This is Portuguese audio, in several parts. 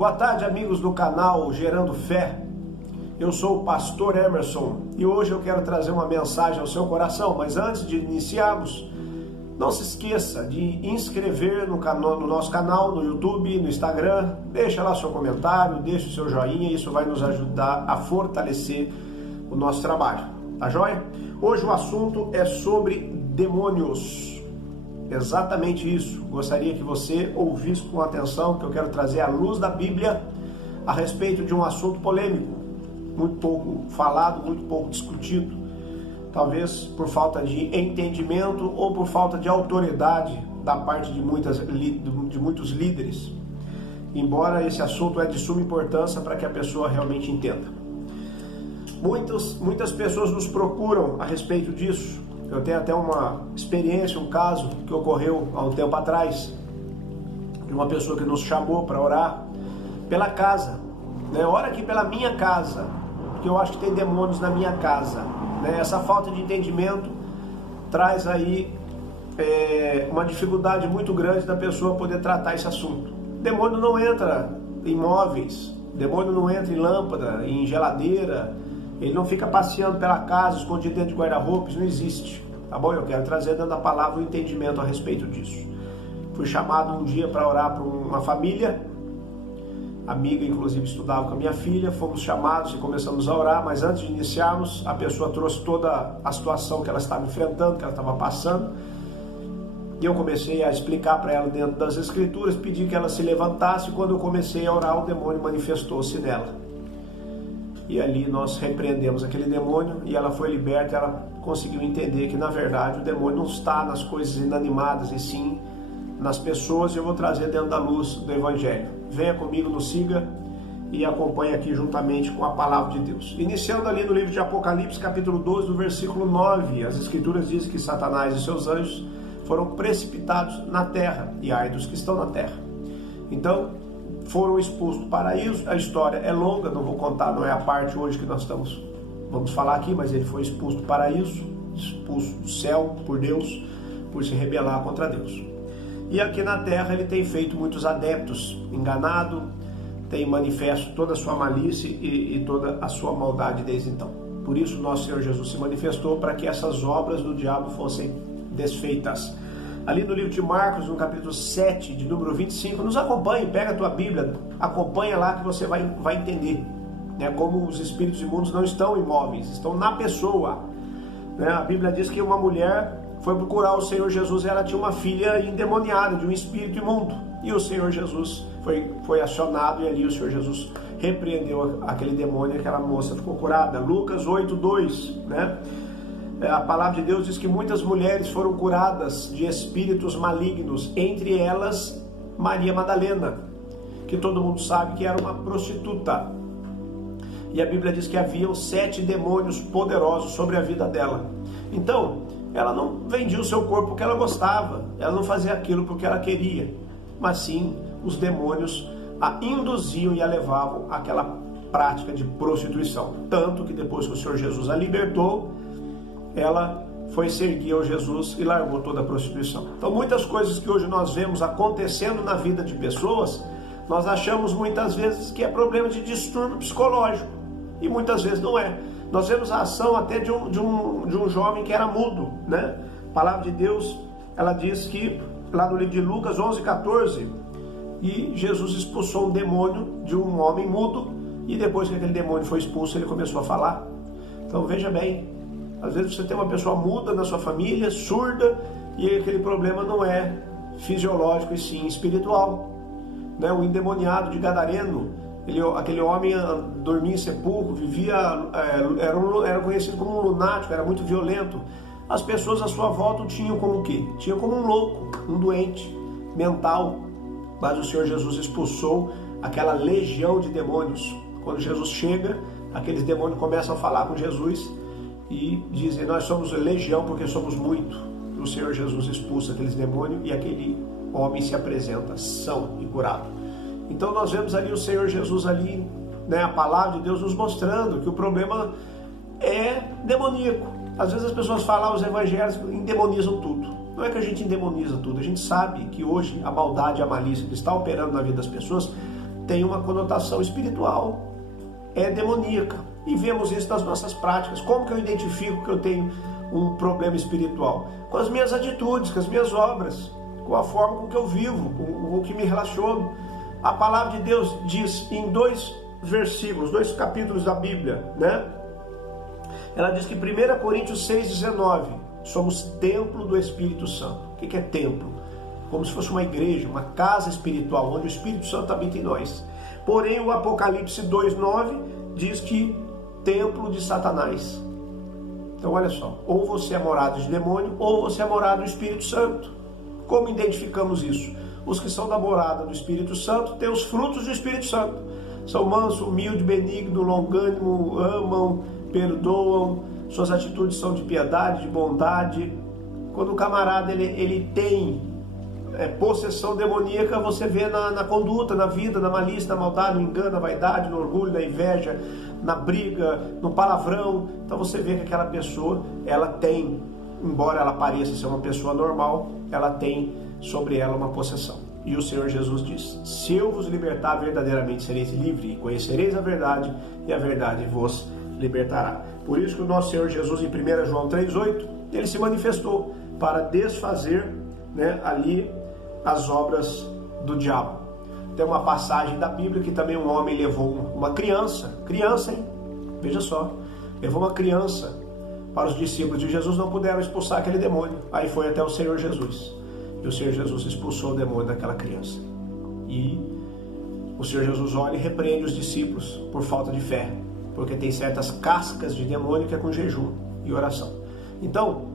Boa tarde, amigos do canal Gerando Fé. Eu sou o pastor Emerson e hoje eu quero trazer uma mensagem ao seu coração, mas antes de iniciarmos, não se esqueça de inscrever no nosso canal, no YouTube, no Instagram, deixa lá seu comentário, deixa o seu joinha, isso vai nos ajudar a fortalecer o nosso trabalho, tá joia? Hoje o assunto é sobre demônios. Exatamente isso. Gostaria que você ouvisse com atenção, que eu quero trazer à luz da Bíblia a respeito de um assunto polêmico, muito pouco falado, muito pouco discutido, talvez por falta de entendimento ou por falta de autoridade da parte de muitos líderes, embora esse assunto é de suma importância para que a pessoa realmente entenda. Muitas pessoas nos procuram a respeito disso. Eu tenho até uma experiência, um caso que ocorreu há um tempo atrás, de uma pessoa que nos chamou para orar pela casa, né? Ora aqui pela minha casa, porque eu acho que tem demônios na minha casa, né? Essa falta de entendimento traz aí uma dificuldade muito grande da pessoa poder tratar esse assunto. Demônio não entra em móveis, demônio não entra em lâmpada, em geladeira, ele não fica passeando pela casa, escondido dentro de guarda-roupas, não existe, tá bom? Eu quero trazer dentro da palavra o entendimento a respeito disso. Fui chamado um dia para orar por uma família, amiga inclusive estudava com a minha filha, fomos chamados e começamos a orar, mas antes de iniciarmos, a pessoa trouxe toda a situação que ela estava enfrentando, que ela estava passando, e eu comecei a explicar para ela dentro das escrituras, pedi que ela se levantasse, e quando eu comecei a orar, o demônio manifestou-se nela. E ali nós repreendemos aquele demônio e ela foi liberta. Ela conseguiu entender que na verdade o demônio não está nas coisas inanimadas e sim nas pessoas. E eu vou trazer dentro da luz do Evangelho. Venha comigo, nos siga e acompanhe aqui juntamente com a palavra de Deus. Iniciando ali no livro de Apocalipse, capítulo 12, no versículo 9, as escrituras dizem que Satanás e seus anjos foram precipitados na terra, e ai dos que estão na terra. Então, foram expulsos do paraíso. A história é longa, não vou contar, não é a parte hoje que nós vamos falar aqui, mas ele foi expulso do paraíso, expulso do céu por Deus, por se rebelar contra Deus. E aqui na terra ele tem feito muitos adeptos, enganado, tem manifesto toda a sua malícia e toda a sua maldade desde então. Por isso nosso Senhor Jesus se manifestou para que essas obras do diabo fossem desfeitas. Ali no livro de Marcos, no capítulo 7, de número 25, nos acompanhe, pega a tua Bíblia, acompanha lá que você vai entender, né, como os espíritos imundos não estão imóveis, estão na pessoa, né? A Bíblia diz que uma mulher foi procurar o Senhor Jesus e ela tinha uma filha endemoniada de um espírito imundo, e o Senhor Jesus foi acionado, e ali o Senhor Jesus repreendeu aquele demônio e aquela moça ficou curada. Lucas 8:2, né? A palavra de Deus diz que muitas mulheres foram curadas de espíritos malignos, entre elas Maria Madalena, que todo mundo sabe que era uma prostituta. E a Bíblia diz que haviam 7 demônios poderosos sobre a vida dela. Então, ela não vendia o seu corpo porque ela gostava, ela não fazia aquilo porque ela queria, mas sim os demônios a induziam e a levavam àquela prática de prostituição. Tanto que depois que o Senhor Jesus a libertou, ela foi seguir ao Jesus e largou toda a prostituição. Então muitas coisas que hoje nós vemos acontecendo na vida de pessoas, nós achamos muitas vezes que é problema de distúrbio psicológico, e muitas vezes não é. Nós vemos a ação até de um jovem que era mudo, né? A palavra de Deus, ela diz que lá no livro de Lucas 11:14, e Jesus expulsou um demônio de um homem mudo, e depois que aquele demônio foi expulso, ele começou a falar. Então veja bem, às vezes você tem uma pessoa muda na sua família, surda, e aquele problema não é fisiológico e sim espiritual, né? O endemoniado de Gadareno, aquele homem dormia em sepulcro, vivia, era conhecido como um lunático, era muito violento. As pessoas à sua volta o tinham como o quê? Tinham como um louco, um doente mental, mas o Senhor Jesus expulsou aquela legião de demônios. Quando Jesus chega, aqueles demônios começam a falar com Jesus e dizem: nós somos legião porque somos muito. O Senhor Jesus expulsa aqueles demônios e aquele homem se apresenta são e curado. Então nós vemos ali o Senhor Jesus ali, né, a palavra de Deus nos mostrando que o problema é demoníaco. Às vezes as pessoas falam, os evangelhos endemonizam tudo. Não é que a gente endemoniza tudo, a gente sabe que hoje a maldade e a malícia que está operando na vida das pessoas tem uma conotação espiritual, é demoníaca. E vemos isso nas nossas práticas. Como que eu identifico que eu tenho um problema espiritual? Com as minhas atitudes, com as minhas obras, com a forma com que eu vivo, com o que me relaciono. A palavra de Deus diz em 2 versículos, 2 capítulos da Bíblia, né? Ela diz que 1 Coríntios 6,19, somos templo do Espírito Santo. O que é templo? Como se fosse uma igreja, uma casa espiritual, onde o Espírito Santo habita em nós. Porém, o Apocalipse 2,9 diz que templo de Satanás. Então, olha só, ou você é morado de demônio, ou você é morado do Espírito Santo. Como identificamos isso? Os que são da morada do Espírito Santo têm os frutos do Espírito Santo. São manso, humilde, benigno, longânimo, amam, perdoam, suas atitudes são de piedade, de bondade. Quando o camarada ele tem possessão demoníaca, você vê na conduta, na vida, na malícia, na maldade, no engano, na vaidade, no orgulho, na inveja, na briga, no palavrão. Então você vê que aquela pessoa, ela tem, embora ela pareça ser uma pessoa normal, ela tem sobre ela uma possessão. E o Senhor Jesus diz: se eu vos libertar, verdadeiramente sereis livres, e conhecereis a verdade, e a verdade vos libertará. Por isso que o nosso Senhor Jesus, em 1 João 3,8, ele se manifestou para desfazer, ali as obras do diabo. Tem uma passagem da Bíblia que também um homem levou uma criança, hein? Veja só, levou uma criança para os discípulos de Jesus, não puderam expulsar aquele demônio. Aí foi até o Senhor Jesus, e o Senhor Jesus expulsou o demônio daquela criança. E o Senhor Jesus olha e repreende os discípulos por falta de fé, porque tem certas cascas de demônio que é com jejum e oração. Então,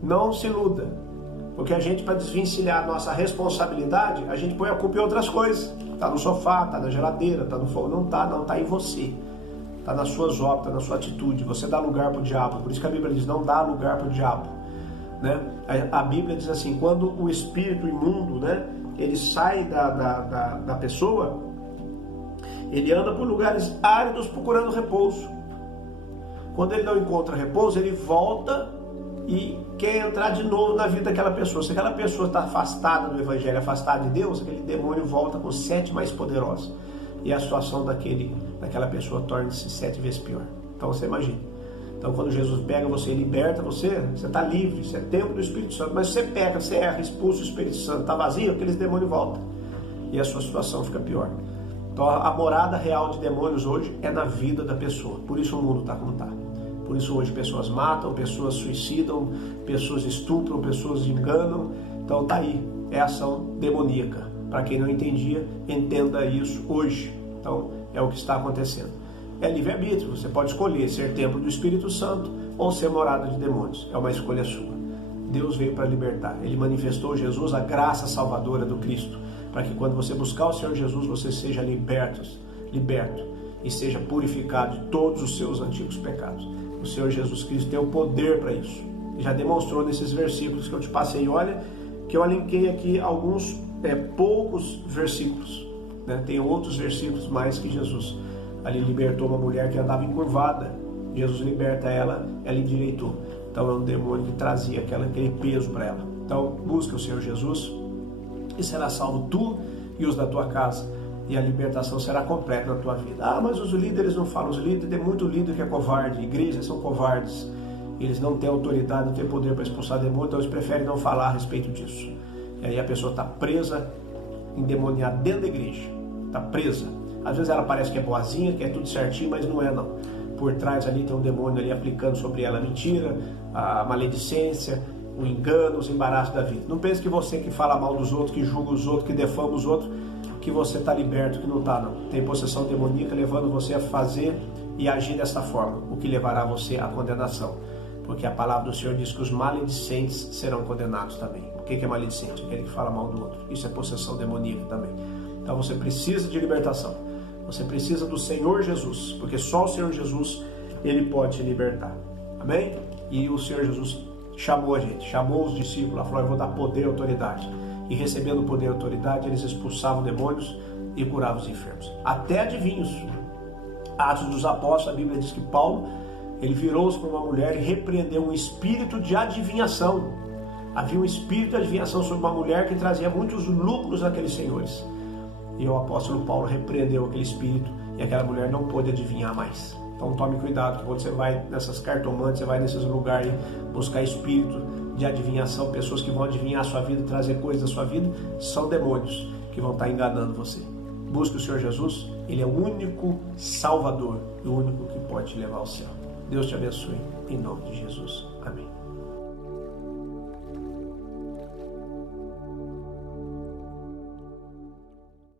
não se iluda, porque a gente, para desvencilhar a nossa responsabilidade, a gente põe a culpa em outras coisas. Está no sofá, está na geladeira, está no fogo. Não está em você. Está nas suas obras, está na sua atitude. Você dá lugar para o diabo. Por isso que a Bíblia diz: não dá lugar para o diabo. A Bíblia diz assim: quando o espírito imundo, ele sai da pessoa, ele anda por lugares áridos procurando repouso. Quando ele não encontra repouso, ele volta e quer entrar de novo na vida daquela pessoa. Se aquela pessoa está afastada do Evangelho, afastada de Deus, aquele demônio volta com 7 mais poderosos. E a situação daquela pessoa torna-se 7 vezes pior. Então você imagina. Então quando Jesus pega você e liberta você está livre, você é templo do Espírito Santo. Mas você pega, você erra, expulsa o Espírito Santo, está vazio, aqueles demônios voltam. E a sua situação fica pior. Então a morada real de demônios hoje é na vida da pessoa. Por isso o mundo está como está. Por isso hoje pessoas matam, pessoas suicidam, pessoas estupram, pessoas enganam. Então tá aí, é ação demoníaca. Para quem não entendia, entenda isso hoje. Então é o que está acontecendo. É livre-arbítrio, você pode escolher ser templo do Espírito Santo ou ser morada de demônios. É uma escolha sua. Deus veio para libertar. Ele manifestou Jesus, a graça salvadora do Cristo, para que quando você buscar o Senhor Jesus, você seja liberto e seja purificado de todos os seus antigos pecados. O Senhor Jesus Cristo tem o poder para isso. Já demonstrou nesses versículos que eu te passei. Olha que eu alinquei aqui alguns poucos versículos. Tem outros versículos mais que Jesus ali libertou uma mulher que andava encurvada. Jesus liberta ela endireitou. Então é um demônio que trazia aquele peso para ela. Então busca o Senhor Jesus e será salvo tu e os da tua casa. E a libertação será completa na tua vida. Ah, mas os líderes não falam. Os líderes, tem muito líder que é covarde. Igrejas são covardes. Eles não têm autoridade, não têm poder para expulsar demônio, então eles preferem não falar a respeito disso. E aí a pessoa está presa, endemoniada dentro da igreja. Está presa. Às vezes ela parece que é boazinha, que é tudo certinho, mas não é não. Por trás ali tem um demônio ali aplicando sobre ela a mentira, a maledicência, o engano, os embaraços da vida. Não pense que você que fala mal dos outros, que julga os outros, que defama os outros, que você está liberto, que não está não. Tem possessão demoníaca levando você a fazer e agir dessa forma, o que levará você à condenação. Porque a palavra do Senhor diz que os maledicentes serão condenados também. O que é maledicente? Aquele que fala mal do outro. Isso é possessão demoníaca também. Então você precisa de libertação. Você precisa do Senhor Jesus, porque só o Senhor Jesus, Ele pode te libertar. Amém? E o Senhor Jesus chamou a gente, chamou os discípulos, falou: eu vou dar poder e autoridade. E recebendo poder e autoridade, eles expulsavam demônios e curavam os enfermos. Até adivinhos. Atos dos Apóstolos, a Bíblia diz que Paulo, ele virou-se para uma mulher e repreendeu um espírito de adivinhação. Havia um espírito de adivinhação sobre uma mulher que trazia muitos lucros àqueles senhores. E o apóstolo Paulo repreendeu aquele espírito e aquela mulher não pôde adivinhar mais. Então tome cuidado, que quando você vai nessas cartomantes, você vai nesses lugares buscar espírito de adivinhação, pessoas que vão adivinhar a sua vida, trazer coisas da sua vida, são demônios que vão estar enganando você. Busque o Senhor Jesus, Ele é o único Salvador e o único que pode te levar ao céu. Deus te abençoe, em nome de Jesus. Amém.